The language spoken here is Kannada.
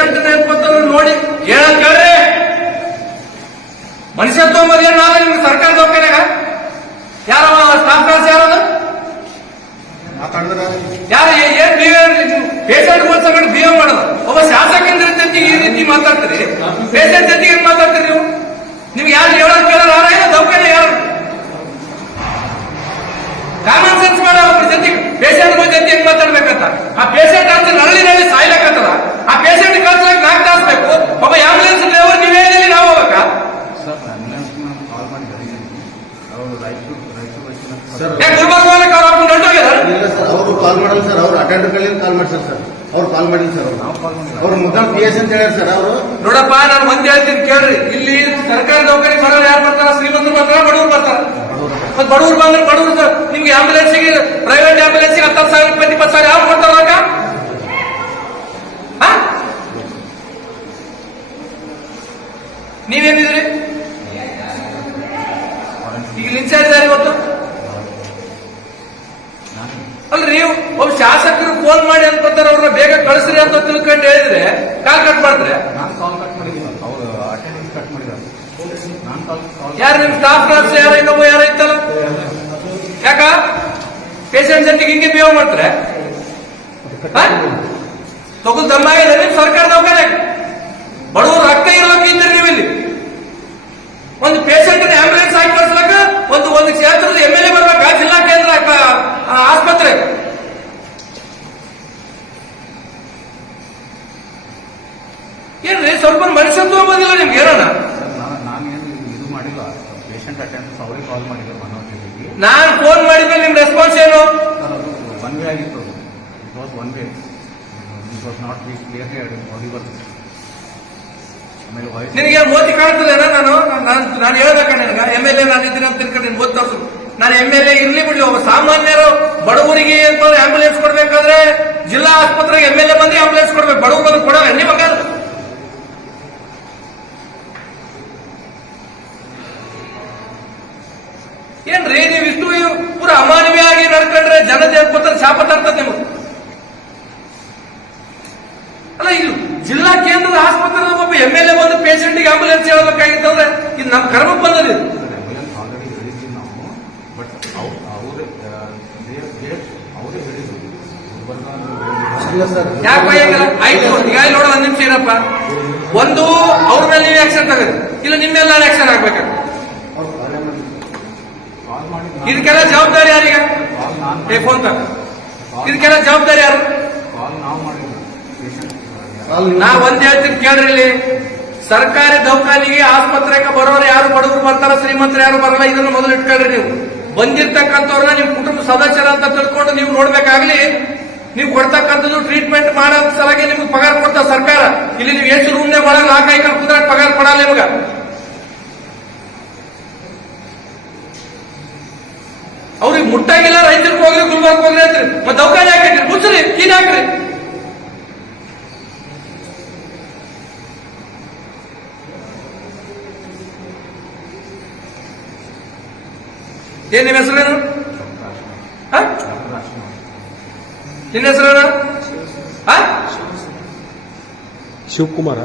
ಪೇಷಂಟ್ ನೆನ್ಪತ್ತವ್ರು ನೋಡಿ ಹೇಳಕ್ ಕೇಳ್ರಿ ಮನುಷ್ಯ ಏನ್ ನಾವೇ ನಿಮ್ಗೆ ಸರ್ಕಾರ ದವಾಖಾನೆಗ ಯಾರವ ಸ್ಟಾಫ್ ನರ್ಸ್ ಯಾರು ಯಾರು ಏನ್ ಬಿಹೇವ್ ಪೇಷಂಟ್ ಸಂಗಡ ಬಿಹೇವ್ ಮಾಡೋದು. ಒಬ್ಬ ಶಾಸಕನ ಜೊತೆಗೆ ಈ ರೀತಿ ಮಾತಾಡ್ತೀರಿ. ಪೇಷಂಟ್ ಜೊತೆಗೆ ಏನ್ ಮಾತಾಡ್ತೀರಿ ನೀವು? ನಿಮ್ಗೆ ಯಾರು ಹೇಳೋದು ಕೇಳೋರು ಯಾರ? ಏನೋ ದವಾಖಾನೆ ಯಾರು? ಕಾಮನ್ ಸೆನ್ಸ್ ಮಾಡೋ ಒಬ್ಬರ ಜೊತೆಗೆ ಪೇಷಂಟ್ ಜೊತೆ ಹೆಂಗ್ ಮಾತಾಡ್ಬೇಕಂತ? ಆ ಪೇಷಂಟ್ ಅಂತ ನಳ್ಳಿ ನಳ್ಳಿ ಸಾಯ್ಲಕ್ಕತ್ತದ ಆ ಪೇಷಂಟ್ ಕಳ್ಸಕ್ ನಾಲ್ಕು ತಾಸು ಬೇಕು ಒಬ್ಬ ಆಂಬುಲೆನ್ಸ್ ಡ್ರೈವರ್ ನೀವೇ ಹೇಳಿ ನಾವು ಹೋಗ್ಬೇಕಾ ಸರ್ ಆಂಬುಲೆನ್ಸ್ ಕಾಲ್ ಮಾಡಿ ಹೇಳಿದ್ದೀನಿ ಅವರು ರೈತರು ರೈತರು ಸರ್. ಹೋಗ್ಲಿಕ್ಕೆ ಅವ್ರು ಹಾಕೊಂಡು ಹೊರ್ಟೋಗ್ಯಾರ? ಇಲ್ಲ ಸರ್ ಅವರು ಕಾಲ್ ಮಾಡಲ್ಲ ಸರ್ ಅವ್ರು ಕಲ್ಲಿ ಕಾಲ್ ಮಾಡ್ತಾರೆ ಸರ್. ಅವ್ರು ಕಾಲ್ ಮಾಡಿಲ್ಲ ಸರ್ ಕಾಲ್ ಅವ್ರು ಮುದ್ದಾಂ ಪಿ ಎಸ್ ಅಂತ ಹೇಳ್ಯಾರ ಸರ್ ಅವರು. ನೋಡಪ್ಪ ನಾನು ಮಂದಿ ಹೇಳ್ತೀನಿ ಕೇಳ್ರಿ. ಇಲ್ಲಿ ಸರ್ಕಾರಿ ನೌಕರಿ ಬರೋರು ಯಾರು ಬರ್ತಾರ? ಶ್ರೀಮಂತರು ಬರ್ತಾರ ಬಡವರು ಬರ್ತಾರ? ಮತ್ತೆ ಬಡವರು ಬಂದ್ರೆ ಬಡವರು ನಿಮ್ಗೆ ಆಂಬುಲೆನ್ಸ್ಗೆ ಪ್ರೈವೇಟ್ ಆಂಬುಲೆನ್ಸ್ಗೆ ಹತ್ತಾರು ಸಾವಿರ ಇಪ್ಪತ್ತು ಇಪ್ಪತ್ತು ಸಾವಿರ ಯಾರು ಕೊಡ್ತಾರ? ಆ? ನೀವೇನಿದ್ರಿ ಈಗ ಇನ್ಚಾರ್ಜ್ ಯಾರು ಇವತ್ತು ನಾನು ಅಲ್ರಿ ನೀವು ಒಬ್ಬ ಶಾಸಕರು ಫೋನ್ ಮಾಡಿ ಅನ್ಕೋತಾರೆ ಅವ್ರನ್ನ ಬೇಗ ಕಳಿಸ್ರಿ ಅಂತ ತಿಳ್ಕೊಂಡು ಹೇಳಿದ್ರೆ ಕಾಲ್ ಕಟ್ ಮಾಡಿದ್ರೆ ಯಾರು ನಿಮ್ ಸ್ಟಾಫ್ ನರ್ಸ್ ಯಾರ ಇನ್ನೊಬ್ಬ ಯಾರ ಇತ್ತಲ್ಲ ಯಾಕ? ಪೇಷಂಟ್ ಜೊತೆಗೆ ಹಿಂಗೆ ಬಿಹೇವ್ ಮಾಡ್ತಾರೆ? ತಗೊಂಡ್ ದಮ್ಮ ಇದೆ ಸರ್ಕಾರ ದವಾಖಾನೆ ಬಡವರು ರಕ್ತ ಇರ್ಬೇಕಿದ್ರೆ ನೀವು ಇಲ್ಲಿ ಒಂದು ಪೇಷಂಟ್ ಆಂಬುಲೆನ್ಸ್ ಹಾಕಿ ಕಳ್ಸ್ಲಕ್ಕ ಒಂದು ಒಂದು ಕ್ಷೇತ್ರದ ಎಂ ಎಲ್ ಎ ಬರ್ಬೇಕ ಜಿಲ್ಲಾ ಕೇಂದ್ರ ಕ- ಆ, ಆಸ್ಪತ್ರೆ ಏನ್ರಿ ಸ್ವಲ್ಪ ಮನುಷ್ಯತ್ವ ಬಂದಿಲ್ಲ ನಿಮ್ಗೆ ಏನಣ್ಣ ನಾನು ಫೋನ್ ಮಾಡಿದ್ರೆ ನಿಮ್ ರೆಸ್ಪಾನ್ಸ್ ಏನು? ಒನ್ ವೇ ಆಗಿತ್ತು it was one way it was not be clear audible ನಿನಗೆ ಮೋತಿ ಕಾಣ್ತದೇನ ನಾನು? ನಾನು ನಾನು ಹೇಳ್ಬೇಕ ನಿನಗ ಎಂ ಎಲ್ ಎ ನಾನು ಇದ್ದೀನಿ ಅಂತ ತಿಳ್ಕೊಂಡು ನಿನ್ ಓದ್ ತೋರ್ಸು ನಾನು ಎಂ ಎಲ್ ಎ ಇರ್ಲಿ ಬಿಡ್ಲಿ, ಒಬ್ಬ ಸಾಮಾನ್ಯರು ಬಡವರಿಗೆ ಅಂತ ಆಂಬುಲೆನ್ಸ್ ಕೊಡ್ಬೇಕಾದ್ರೆ ಜಿಲ್ಲಾ ಆಸ್ಪತ್ರೆಗೆ ಎಂ ಎಲ್ ಎ ಬಂದ್ರೆ ಆಂಬುಲೆನ್ಸ್ ಕೊಡ್ಬೇಕು. ಬಡವರು ಬಂದು ಕೊಡಲ್ಲ ನಿಮಗ ಏನ್ರಿ ನೀವು ಇಷ್ಟು ಪೂರ ಅಮಾನವೀಯ ಆಗಿ ನಡ್ಕೊಂಡ್ರೆ ಜನ ದೇವಪತ್ರ ಶಾಪ ತರ್ತದೆ ನಿಮಗೆ? ಅಲ್ಲ ಇದು ಜಿಲ್ಲಾ ಕೇಂದ್ರದ ಆಸ್ಪತ್ರೆ ಒಬ್ಬ ಎಂ ಎಲ್ ಎ ಬಂದು ಪೇಷಂಟ್ಗೆ ಆಂಬುಲೆನ್ಸ್ ಹೇಳ್ಬೇಕಾಗಿತ್ತಂದ್ರೆ ಇದು ನಮ್ಮ ಕರ್ಮ ಬಂದದ ಇದು. ಯಾಕೆ ಆಯ್ತು ಈಗ ನೋಡೋ ಒಂದ್ ನಿಮಿಷ ಏನಪ್ಪ ಒಂದು ಅವ್ರ ಮೇಲೆ ನೀವು ಆಕ್ಷನ್ ತಗೋರಿ ಇಲ್ಲ ನಿಮ್ಮೆಲ್ಲ ಆಕ್ಷನ್ ಆಗ್ಬೇಕಾದ್ರೆ ಅವ್ರು ಕಾಲ್ ಮಾಡಿ ಕಾಲ್ ಮಾಡಿ ಇದಕ್ಕೆಲ್ಲ ಜವಾಬ್ದಾರಿ ಯಾರೀಗ? ಏ ಫೋನ್ ತಗ. ಇದಕ್ಕೆಲ್ಲ ಜವಾಬ್ದಾರಿ ಯಾರು? ನಾ ಒಂದ್ ಹೇಳ್ತೀನಿ ಕೇಳ್ರಿ ಇಲ್ಲಿ ಸರ್ಕಾರಿ ದವಾಖಾನಿಗೆ ಆಸ್ಪತ್ರೆಗೆ ಬರೋರು ಯಾರು ಬಡವರು ಬರ್ತಾರ ಶ್ರೀಮಂತರು ಯಾರು ಬರಲ್ಲ ಇದನ್ನ ಮೊದಲು ಇಟ್ಕೊಳ್ರಿ ನೀವು. ಬಂದಿರ್ತಕ್ಕಂಥವ್ರನ್ನ ನಿಮ್ ಕುಟುಂಬ ಸದಸ್ಯರ ಅಂತ ತಿಳ್ಕೊಂಡು ನೀವು ನೋಡ್ಬೇಕಾಗ್ಲಿ ನೀವು ಕೊಡ್ತಕ್ಕಂಥದ್ದು ಟ್ರೀಟ್ಮೆಂಟ್ ಮಾಡೋ ಸಲಗೆ ನಿಮ್ಗೆ ಪಗಾರ ಕೊಡ್ತಾ ಸರ್ಕಾರ. ಇಲ್ಲಿ ನೀವು ಎಷ್ಟು ರೂಮ್ನೇ ಒಳಗೆ ನಾಲ್ಕು ಐದು ಕುಂದ್ರೆ ಪಗಾರ ಕೊಡಲ್ಲ ನಿಮ್ಗ. ಮುಟ್ಟಾಗಿಲ್ಲ ರೈತರಿಗೆ ಹೋಗ್ರಿ ಗುಲ್ಬರ್ಗ್ ಹೋಗ್ರಿ ಅಂತ್ರಿ. ಮತ್ತೆ ದವಾಖಾನೆ ಹಾಕಿದ್ರಿ ಮುಚ್ಚ್ರಿ ಕೀನ್ ಹಾಕ್ರಿ. ಏನ್ ನಿಮ್ಮ ಹೆಸರೇನು? ನಿನ್ನ ಹೆಸರೇನು? ಶಿವಕುಮಾರ.